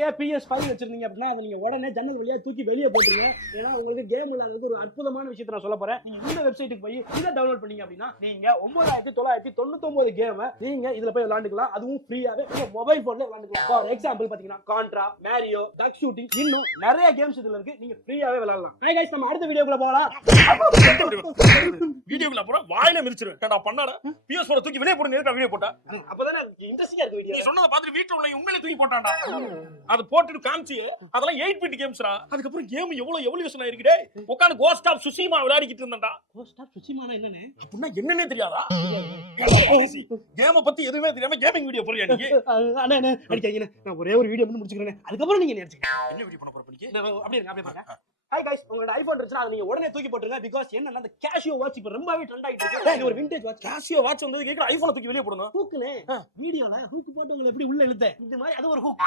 நீங்க PS5 வச்சிருந்தீங்க அப்படின்னா அதை நீங்க உடனே ஜன்னல் வழியா தூக்கி வெளியே போட்டுருங்க. ஏன்னா உங்களுக்கு கேம் விளையாடுறது ஒரு அற்புதமான விஷயத்தை நான் சொல்ல போறேன். நீங்க இந்த வெப்சைட்டுக்கு போய் இதை டவுன்லோட் பண்ணீங்க அப்படின்னா நீங்க 9999 கேம் நீங்க இதுல போய் விளையாண்டுக்கலாம். அதுவும் ஃப்ரீயாவே உங்க மொபைல் போன்ல விளையாண்டுக்கலாம். ஃபார் எக்ஸாம்பிள் பாத்தீங்கன்னா கான்ட்ரா, மேரியோ, டக் ஷூட்டிங், இன்னும் நிறைய கேம்ஸ் இதுல இருக்கு. நீங்க ஃப்ரீயாவே விளையாடலாம். ஹாய் गाइस, நம்ம அடுத்த வீடியோக்குள்ள போகலாம். வீடியோக்குள்ள போறா வாயில மிதிச்சிரு. டடா பண்ணாடா PS4 தூக்கி வெளிய போடு. நேரா வீடியோ போட்டா அப்பதானே இன்ட்ரஸ்டிங்கா இருக்கு வீடியோ. நீ சொன்னத பார்த்து வீட்ல உள்ள உங்களே தூக்கி போட்டான்டா. அது போட்டுட்டு காமிச்சி அதெல்லாம் 8 பிட் கேம்ஸ்டா. அதுக்கு அப்புறம் கேம் எவ்வளவு எவல்யூஷன் ஆயிருக்குடே. உட்கார்ந்து கோஸ்ட் ஆஃப் சுஷிமா விளையாடிக்கிட்டு இருந்தான்டா. கோஸ்ட் ஆஃப் சுஷிமானா என்னன்னு? அப்படினா என்னன்னே தெரியாதா? கேம பத்தி எதுவுமே தெரியாம கேமிங் வீடியோ போறியா நீ? அண்ணே அடிக்காதீங்க. நான் ஒரே ஒரு வீடியோ பண்ணி முடிச்சுக்கிறேன். அதுக்கு அப்புறம் நீங்க நினைச்சீங்க என்ன வீடியோ பண்ண போற பண்ணிக்க? அப்படியே பாருங்க. ஹாய் गाइस, உங்களோட ஐபோன் இருந்துச்சுனா அதை நீங்க உடனே தூக்கி போட்டுருங்க. பிகாஸ் என்னன்னா அந்த கேஷியோ வாட்ச் இப்ப ரொம்பவே ட்ரெண்ட் ஆயிட்டு இருக்கு. இது ஒரு விண்டேஜ் வாட்ச். கேஷியோ வாட்ச் வந்தது கேக்குற ஐபோன் தூக்கி வெளிய போடுங்க. ஹூக்னே வீடியோல ஹூக் போட்டு உங்களை எப்படி உள்ள இழுத்தேன். இந்த மாதிரி அது ஒரு ஹூக்.